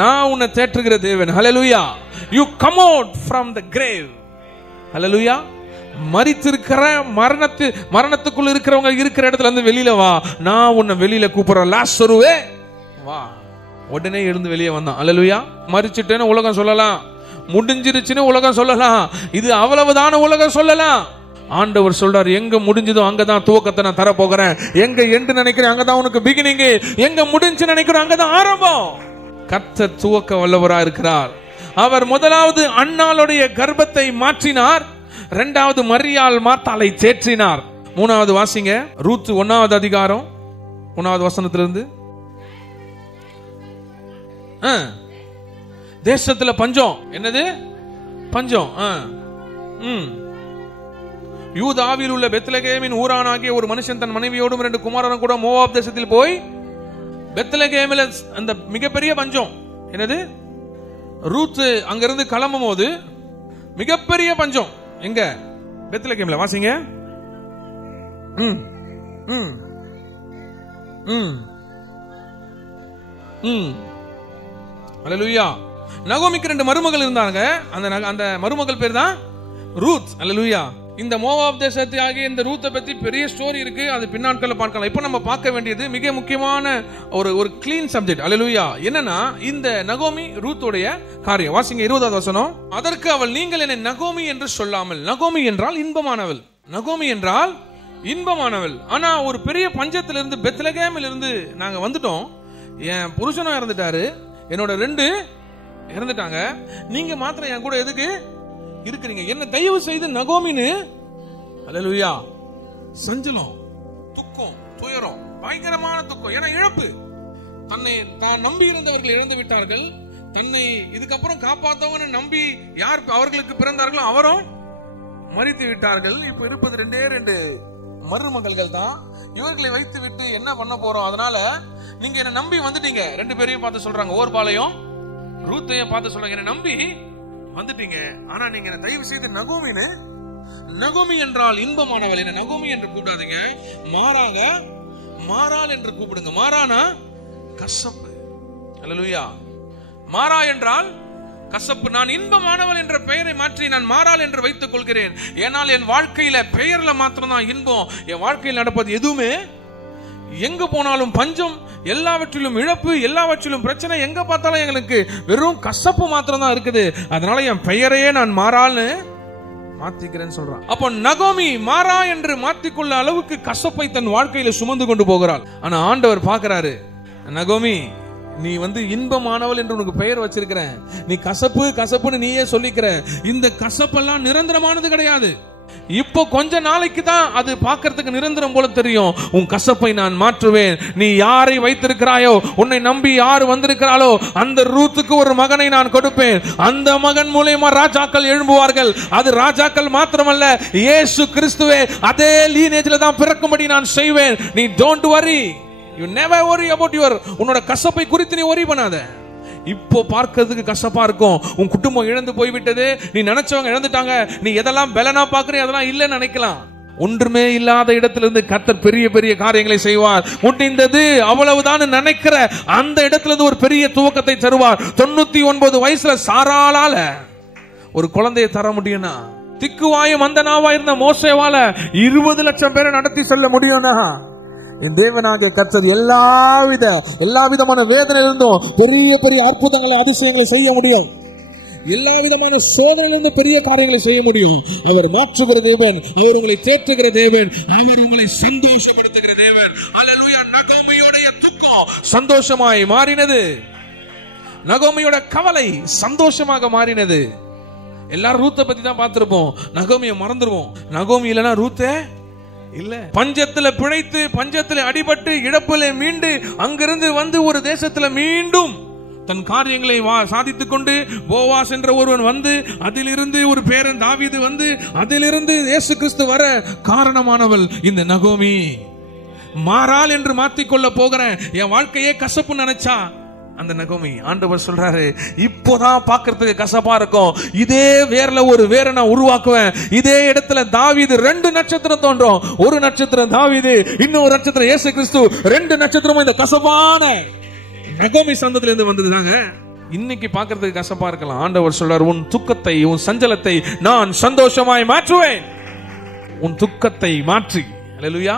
நான் உன்னை தேற்றுகிற தேவன். ஹல்லேலூயா. You come out from the grave. ஹல்லேலூயா. மரித்திருக்கிற மரணத்துக்குள்ள இருக்கிறவங்க இருக்கிற இடத்துல இருந்து வெளியில வா, நான் உன்னை வெளியில கூப்பிடுறேன். லாசருவே வா. உடனே எழுந்து வெளியே வந்தான். அல்லேலூயா. மரிச்சிட்டேன்னு உலகம் சொல்லலாம், முடிஞ்சிருச்சுன்னு உலகம் சொல்லலாம், இது அவ்வளவுதான உலகம் சொல்லலாம். ஆண்டவர் சொல்றாரு, எங்க முடிஞ்சதோ அங்கதான் துவக்கத்தை நான் தர போகிறேன். எங்க எண்டு நினைக்கிறேன் அங்கதான் உனக்கு பிகினிங். எங்க முடிஞ்சு நினைக்கிறோம் அங்கதான் ஆரம்பம். கர்த்தர் துவக்க வல்லவரா இருக்கிறார். அவர் முதலாவது அன்னாளுடைய கர்ப்பத்தை மாற்றினார். 2வது மரியாள் மாத்தாளை தேற்றினார். 3வது வாசிங்க, ரூத் 1வது அதிகாரம் 1வது வசனத்திலிருந்து. தேசத்துல பஞ்சம். என்னது பஞ்சம்? யூதாவில் உள்ள பெத்லகேமின் ஊரானாகிய ஒரு மனுஷன் தன் மனைவியோடும் 2 குமாரரும் கூட மோவாப் தேசத்தில் போய் பெத்லகேமில் அந்த மிகப்பெரிய பஞ்சம். என்னது? ரூத் அங்கிருந்து கிளம்பும் போது மிகப்பெரிய பஞ்சம். எங்க? பெத்லகேமில். வாசிங்க. அல்லேலூயா. நகோமிக்கு 2 மருமகள் இருந்தாங்க. அந்த மருமகள் பேர் தான் ரூத். அல்லேலூயா. இந்த மோவாப் தேசத்தை ஆகிய இந்த ரூத்தை பத்தி பெரிய ஸ்டோரி இருக்கு. அது பின்னாட்கள்ல பார்க்கலாம். இப்ப நம்ம பார்க்க வேண்டியது மிக முக்கியமான ஒரு கிளீன் சப்ஜெக்ட். அல்லேலூயா. என்னன்னா இந்த நகோமி ரூத்துடைய காரியம். வாசிங்க 20வது வசனம். அதற்கு அவள், நீங்கள் என்னை நகோமி என்று சொல்லாமல். நகோமி என்றால் இன்பமானவள். நகோமி என்றால் இன்பமானவள். ஆனா ஒரு பெரிய பஞ்சத்திலிருந்து, பெத்லகேமில் இருந்து நாங்க வந்துட்டோம். என் புருஷனும் இறந்துட்டாரு, என்னோட 2 இறந்துட்டாங்க, நீங்க மாத்திரம் என் கூட எதுக்கு இருக்கிறீங்க? என்ன தயவு செய்து நகோமின்னு. அல்லேலூயா. சஞ்சலம், துக்கம், துயரம், பயங்கரமான துக்கம். ஏன்னா இழப்பு. தான் நம்பி இருந்தவர்கள் இழந்து விட்டார்கள். தன்னை இதுக்கப்புறம் காப்பாத்தவங்க நம்பி யார் அவர்களுக்கு பிறந்தார்களோ அவரும் மரித்து விட்டார்கள். இப்ப இருப்பது 2 மருமகள்கள் தான். இவர்களை வைத்து விட்டு என்ன பண்ண போறோம்? அதனால நீங்க என்ன நம்பி வந்துட்டீங்க. 2 பேரையும் பார்த்து சொல்றாங்க, ஓர்பாலையும் ரூத்தையும் பார்த்து சொல்றாங்க, என்ன நம்பி வந்துட்டீங்க, ஆனா நீங்க என்ன தயவு செய்து நகோமின்னு. நகோமி என்றால் இன்பமானவள். என்ன நகோமி என்று கூப்பிடாதீங்க, மாறாக மாறாள் என்று கூப்பிடுங்க. மாறானா கசப்பு. அல்லேலூயா. மாறா என்றால் கசப்பு. நான் இன்பமானவள் என்ற பெயரை மாற்றி நான் மாறாள் என்று வைத்துக் கொள்கிறேன். ஏனால் என் வாழ்க்கையில பெயர்ல மாத்திரம் தான் இன்பம். என் வாழ்க்கையில் நடப்பது எதுவுமே, எங்க போனாலும் பஞ்சம், எல்லாவற்றிலும் இழப்பு, எல்லாவற்றிலும் பிரச்சனை, எங்க பார்த்தாலும் எங்களுக்கு வெறும் கசப்பு மாத்திரம் தான் இருக்குது. அதனால என் பெயரையே நான் மாறாள்னு மாத்திக்கிறேன்னு சொல்றான். அப்போ நகோமி மாறா என்று மாற்றிக்கொள்ள அளவுக்கு கசப்பை தன் வாழ்க்கையில சுமந்து கொண்டு போகிறாள். ஆனா ஆண்டவர் பார்க்கிறாரு, நகோமி நீ இன்பமானவள் என்று உனக்கு பெயர் வச்சிருக்கிறேன், நீ கசப்பு கசப்புன்னு நீயே சொல்லிக்கிற. இந்த கசப்பெல்லாம் நிரந்தரமானது கிடையாது. இப்போ கொஞ்ச நாளைக்கு தான் அது பார்க்கிறதுக்கு நிரந்தரம் போல தெரியும். உன் கசப்பை நான் மாற்றுவேன். நீ யாரை வைத்திருக்கிறாயோ, உன்னை நம்பி யார் வந்திருக்கிறாளோ அந்த ரூத்துக்கு ஒரு மகனை நான் கொடுப்பேன். அந்த மகன் மூலமா ராஜாக்கள் எழும்புவார்கள். அது ராஜாக்கள் மாத்திரமல்ல, இயேசு கிறிஸ்துவே அதே லீனேஜ்ல தான் பிறக்கும்படி நான் செய்வேன். நீ டோன்ட் வரி, யூ நெவர் வரி அபௌட் யுவர். உன்னோட கசப்பை குறித்து நீ வரி பண்ணாத. இப்போ பார்க்கிறதுக்கு கசப்பா இருக்கும். உன் குடும்பம் இழந்து போய்விட்டது, நீ நினைச்சவங்க இழந்துட்டாங்க, நீ எதெல்லாம் பலனா பாக்குற அதெல்லாம் இல்லன்னு நினைக்கலாம். ஒன்றுமே இல்லாத இடத்திலிருந்து கர்த்தர் பெரிய பெரிய காரியங்களை செய்வார். முடிந்தது அவ்வளவுதான் நினைக்கிற அந்த இடத்திலிருந்து ஒரு பெரிய துவக்கத்தை தருவார். 99 வயசுல சாராளால ஒரு குழந்தையை தர முடியும்னா, திக்குவாயும் அந்த நாவா இருந்த மோசேவால 20 லட்சம் பேரை நடத்தி செல்ல முடியும்னா, என் தேவனாகிய கர்த்தர் எல்லா விதமான வேதனையிலிருந்தும் பெரிய பெரிய அற்புதங்களை அதிசயங்களை செய்ய முடியும். எல்லா விதமான சோதனையிலிருந்து பெரிய காரியங்களை செய்ய முடியும். அவர் மாற்றுகிற தேவன், அவர் உங்களை தேற்றுகிற தேவன், அவர் உங்களை சந்தோஷப்படுத்துகிற தேவன். அல்லேலூயா. நகோமியோட துக்கம் சந்தோஷமாய் மாறினது. நகோமியோட கவலை சந்தோஷமாக மாறினது. எல்லாரும் ரூத்தை பத்தி தான் பார்த்திருப்போம், நகோமியை மறந்துருவோம். நகோமி இல்லனா ரூத்தே இல்ல. பஞ்சத்துல பிழைத்து, பஞ்சத்துல அடிபட்டு, இழப்புல மீண்டு, அங்கிருந்து வந்து ஒரு தேசத்துல மீண்டும் தன் காரியங்களை சாதித்துக் கொண்டு போவாஸ் என்ற ஒருவன் வந்து, அதிலிருந்து ஒரு பேரன் தாவீது வந்து, அதிலிருந்து இயேசு கிறிஸ்து வர காரணமானவள் இந்த நகோமி. மாறாள் என்று மாத்திக்கொள்ள போகிறேன், என் வாழ்க்கையே கசப்பு நினைச்சா அந்த நகோமி. ஆண்டவர் சொல்றாரு, இப்போதான் பாக்குறதுக்கு கசப்பா இருக்கும், இதே வேர்ல ஒரு வேரை நான் உருவாக்குவேன். இதே இடத்துல தாவீது 2 நட்சத்திரம் தோன்றும். ஒரு நட்சத்திரம் தாவீது, இன்னொரு நட்சத்திரம் இயேசு கிறிஸ்து. 2 நட்சத்திரமும் இந்த கசப்பான நகோமி சந்ததியில இருந்து வந்ததுதாங்க. இன்னைக்கு பாக்குறதுக்கு கசப்பா இருக்கலாம். ஆண்டவர் சொல்றார், உன் துக்கத்தை, உன் சஞ்சலத்தை நான் சந்தோஷமாய் மாற்றுவேன். உன் துக்கத்தை மாற்றி, அல்லேலூயா,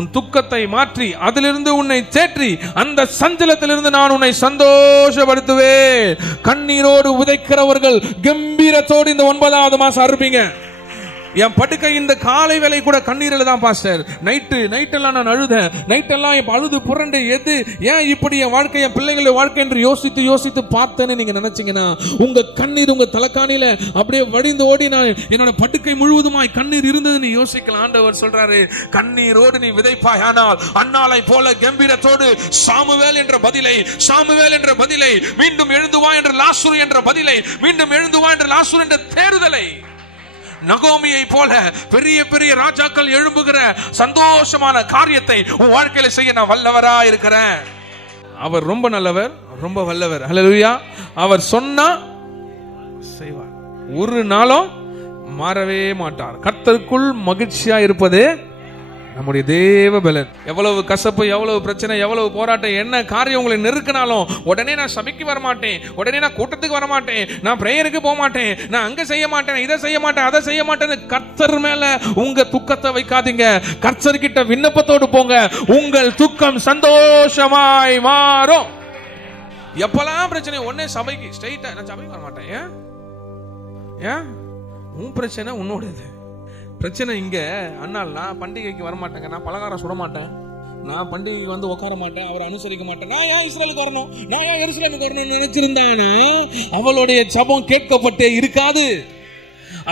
உன் துக்கத்தை மாற்றி அதிலிருந்து உன்னை தேற்றி அந்த சஞ்சலத்திலிருந்து நான் உன்னை சந்தோஷப்படுத்துவேன். கண்ணீரோடு உதைக்கிறவர்கள் கம்பீரத்தோடு இந்த 9வது மாசம் அறுப்பீங்க. என் படுக்கை இந்த காலை வேலை கூட கண்ணீரில் தான் பாஸ்டர். நைட்டெல்லாம் நான் அழுதேன். நைட்டெல்லாம் அழுது புரண்டு எது ஏன் இப்படி என் வாழ்க்கை, என் பிள்ளைகளுடைய வாழ்க்கை என்று யோசித்து பார்த்தேன்னு நீங்க நினைச்சீங்கன்னா, உங்க கண்ணீர் உங்க தலைக்காணியில அப்படியே வடிந்து ஓடி நான் என்னோட படுக்கை முழுவதுமாய் கண்ணீர் இருந்ததுன்னு யோசிக்கலாம். ஆண்டவர் சொல்றாரு, கண்ணீரோடு நீ விதைப்பாய், ஆனால் அன்னாளை போல கம்பீரத்தோடு சாமுவேல் என்ற பதிலை மீண்டும் எழுந்துவா என்ற லாசரு என்ற பதிலை, மீண்டும் எழுந்துவா என்ற லாசரு என்ற தேறுதலை, நகோமியை போல பெரிய பெரிய ராஜாக்கள் எழும்புகிற சந்தோஷமான காரியத்தை உன் வாழ்க்கையில செய்ய நான் வல்லவரா இருக்கிறேன். அவர் ரொம்ப நல்லவர், ரொம்ப வல்லவர். அல்லேலூயா. அவர் சொன்னா செய்வார், ஒரு நாளும் மாறவே மாட்டார். கர்த்தருக்குள் மகிழ்ச்சியா இருப்பது நம்முடைய தேவ பலன். எவ்வளவு கசப்பு, எவ்வளவு பிரச்சனை, எவ்வளவு போராட்டம், என்ன காரியம் உங்களை நெருக்கினாலும் உடனே நான் சபைக்கு வர மாட்டேன், உடனே நான் கூட்டத்துக்கு வர மாட்டேன், நான் பிரேயருக்கு போக மாட்டேன், நான் அங்க செய்ய மாட்டேன், இதை செய்ய மாட்டேன், அதை செய்ய மாட்டேன்னு கர்த்தர் மேல உங்க துக்கத்தை வைக்காதீங்க. கர்த்தர் கிட்ட விண்ணப்பத்தோடு போங்க, உங்கள் துக்கம் சந்தோஷமாய் மாறும். எப்பெல்லாம் பிரச்சனை உடனே சபைக்கு ஸ்ட்ரைட்டா, நான் சபைக்கு வர மாட்டேன். ஏன் உன் பிரச்சனை உன்னோட பிரச்சனை இங்க. அண்ணால் நான் பண்டிகைக்கு வர மாட்டேங்க, நான் பலகாரம் சுட மாட்டேன், நான் பண்டிகைக்கு வந்து உட்கார மாட்டேன், அவரை அனுசரிக்க மாட்டேன், நான் ஏன் இஸ்ரேலுக்கு வரணும், நான் ஏன் எருசலேமுக்கு வரணும்னு நினைச்சிருந்தானே அவளுடைய ஜெபம் கேட்கப்பட்டே இருக்காது.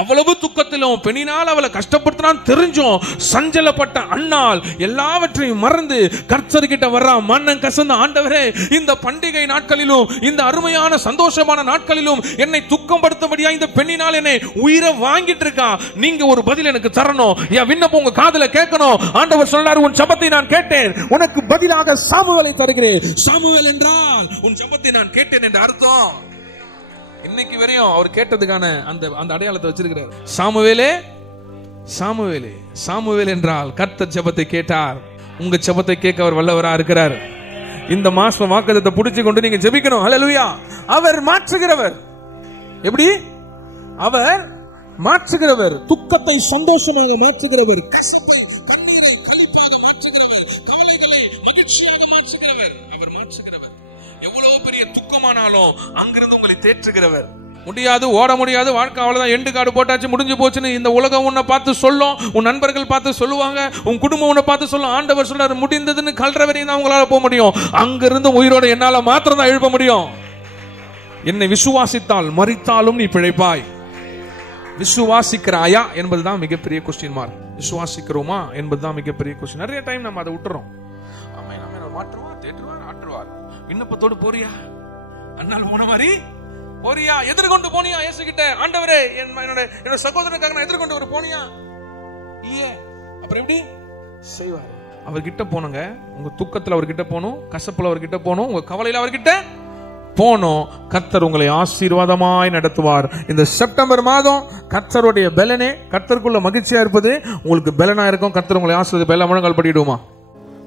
அவ்வளவு துக்கத்திலும் பெண்ணினால் அவளை கஷ்டப்படுத்தினான் தெரிஞ்சும் சஞ்சலப்பட்ட அண்ணால் எல்லாவற்றையும் மறந்து கர்த்தர்கிட்ட வர்றா. மன்னன் கசந்த, ஆண்டவரே, இந்த பண்டிகை நாட்களிலும் இந்த அருமையான சந்தோஷமான நாட்களிலும் என்னை துக்கம் படுத்தபடியா இந்த பெண்ணினால் என்னை உயிரை வாங்கிட்டு இருக்கா, நீங்க ஒரு பதில் எனக்கு தரணும், என் விண்ணப்பம் உங்க காதுல கேட்கணும். ஆண்டவர் சொல்றாரு, உன் ஜெபத்தை நான் கேட்டேன், உனக்கு பதிலாக சாமுவேலை தருகிறேன். சாமுவேல் என்றால் உன் ஜெபத்தை நான் கேட்டேன் என்று அர்த்தம். இன்னைக்கு வரையும் அவர் கேட்டதுக்கான அந்த அடையாளத்தை வச்சிருக்கிறார். சாமுவேலே, சாமுவேலே, சாமுவேல் என்றால் கர்த்தர் ஜெபத்தை கேட்டார். உங்க ஜெபத்தை கேட்க அவர் வல்லவரா இருக்கிறார். இந்த மாசம் வாக்குத்தத்தத்தை புடிச்சு கொண்டு நீங்க ஜெபிக்கணும். ஹல்லேலூயா. அவர் மாற்றுகிறவர். எப்படி? அவர் மாற்றுகிறவர். துக்கத்தை சந்தோஷமாக மாற்றுகிறவர், கசப்பை கண்ணீரை களிப்பாக மாற்றுகிறவர், கவலைகளை மகிழ்ச்சியாக மாற்றுகிறவர். அவர் மாற்றுகிறவர். எவ்வளவு பெரிய துக்கமானாலும் அங்கிருந்து உங்களை தேற்றுகிறவர். முடியாது, ஓட முடியாது, வாழ்க்கை அவ்வளவுதான், எண்டு காடு போட்டாச்சு, முடிஞ்சு போச்சுன்னு இந்த உலகம் உன்னை பார்த்து சொல்லும், உன் நண்பர்கள் பார்த்து சொல்லுவாங்க, உன் குடும்பம் உன்னை பார்த்து சொல்லும். ஆண்டவர் சொல்றாரு, முடிந்ததுன்னு கல்ற வரையும் தான் உங்களால போக முடியும், அங்கிருந்து உயிரோட என்னால மாத்திரம் தான் எழுப்ப முடியும். என்னை விசுவாசித்தால் மரித்தாலும் நீ பிழைப்பாய். விசுவாசிக்கிறாயா என்பதுதான் மிகப்பெரிய கொஸ்டின் மார்க். விசுவாசிக்கிறோமா என்பதுதான் மிகப்பெரிய கொஸ்டின். நிறைய டைம் நம்ம அதை விட்டுறோம். மாற்றுவார், தேற்றுவார், ஆற்றுவார். விண்ணப்பத்தோடு போறியா? அண்ணால் போன மாதிரி போறியா? எதிர்கொண்டு போனியா? இயேசு கிட்ட, ஆண்டவரே, என்னோட சகோதரனுக்காக நான் எதிர்கொண்டு ஒரு போனியா? இல்லையே. அப்புறம் எப்படி செய்வார்? அவர்கிட்ட போனுங்க. உங்க துக்கத்துல அவர்கிட்ட போகணும், கசப்புல அவர்கிட்ட போகணும், உங்க கவலையில அவர்கிட்ட போனோம். கர்த்தர் உங்களை ஆசீர்வாதமாய் நடத்துவார். இந்த செப்டம்பர் மாதம் கர்த்தருடைய பலனே, கர்த்தருக்குள்ள மகிழ்ச்சியா இருப்பது உங்களுக்கு பலனா இருக்கும். கர்த்தர் உங்களை ஆசீர்வதிப்பார். எல்லாம் முழங்கால் படிடுமா?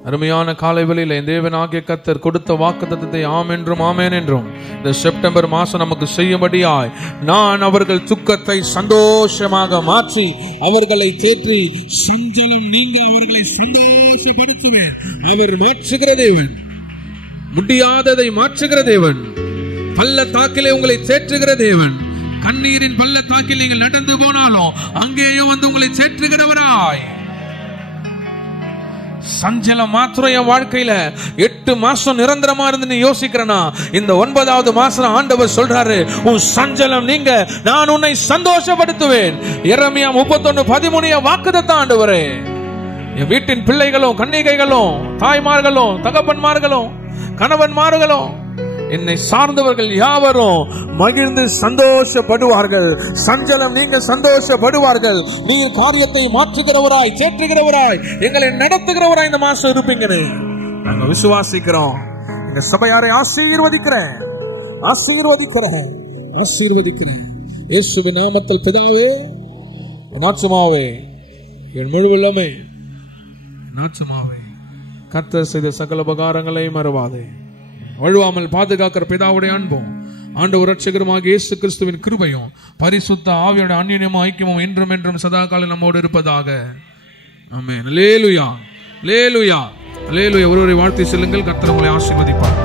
அருமையான காலை வேளையில என் தேவனாகிய கர்த்தர் கொடுத்த வாக்குத்தத்தத்தை ஆம் என்றும் ஆமேன் என்றும் இந்த செப்டம்பர் மாசம் நமக்கு செய்யும்படியாய், நான் அவர்கள் துக்கத்தை சந்தோஷமாக மாற்றி அவர்களை தேற்றி சஞ்சலம் நீங்க அவர்களை சந்தோஷப்படுத்துவேன். அவர் மாற்றுகிற தேவன், முடியாததை மாற்றுகிற தேவன், பள்ளத்தாக்கிலே உங்களை தேற்றுகிற தேவன். கண்ணீரின் பள்ளத்தாக்கில் நீங்கள் நடந்து போனாலும் அங்கேயே வந்து உங்களை தேற்றுகிறவராய். சஞ்சலம் மாத்திரம் என் வாழ்க்கையில 8 மாசம் நிரந்தரமா இருந்து நீ யோசிக்கிறனா, இந்த 9வது மாசம் ஆண்டவர் சொல்றாரு, உன் சஞ்சலம் நீங்க, நான் உன்னை சந்தோஷப்படுத்துவேன். எரேமியா 31:13 வாக்குத்தத்தம் ஆண்டவரே. என் வீட்டின் பிள்ளைகளும் கன்னிகைகளும் தாய்மார்களும் தகப்பன்மார்களும் கணவன்மார்களும் என்னை சார்ந்தவர்கள் யாவரும் மகிழ்ந்து சந்தோஷப்படுவார்கள். சஞ்சலம் நீங்க சந்தோஷப்படுவார்கள். நீர் காரியத்தை மாற்றுகிறவராய், தேற்றுகிறவராய், எங்களை நடத்துகிறவராய் இந்த மாசம் இருப்பீங்க. நாங்க விசுவாசிக்கிறோம். இந்த சபையாரை ஆசீர்வதிக்கிறேன், ஆசீர்வதிக்கிறேன், ஆசீர்வதிக்கிறேன். இயேசுவின் நாமத்தில் பிதாவே, என் ஆத்துமாவே, என் முழு உள்ளமே, என் ஆத்துமாவே, கர்த்தர் செய்த சகல உபகாரங்களை மறவாதே. வழுவாமல் பாதுகாக்கிற பிதாவுடைய அன்பும் ஆண்டவர் இரட்சகருமாகிய இயேசு கிறிஸ்துவின் கிருபையும் பரிசுத்த ஆவியோட அந்யோன்யமும் ஐக்கியமும் என்றும் என்றும் சதா காலம் நம்மோடு இருப்பதாக. ஆமென். அல்லேலூயா, அல்லேலூயா, அல்லேலூயா. ஒருவரை வாழ்த்தி செல்லுங்கள். கர்த்தர் உங்களை ஆசீர்வதிப்பார்.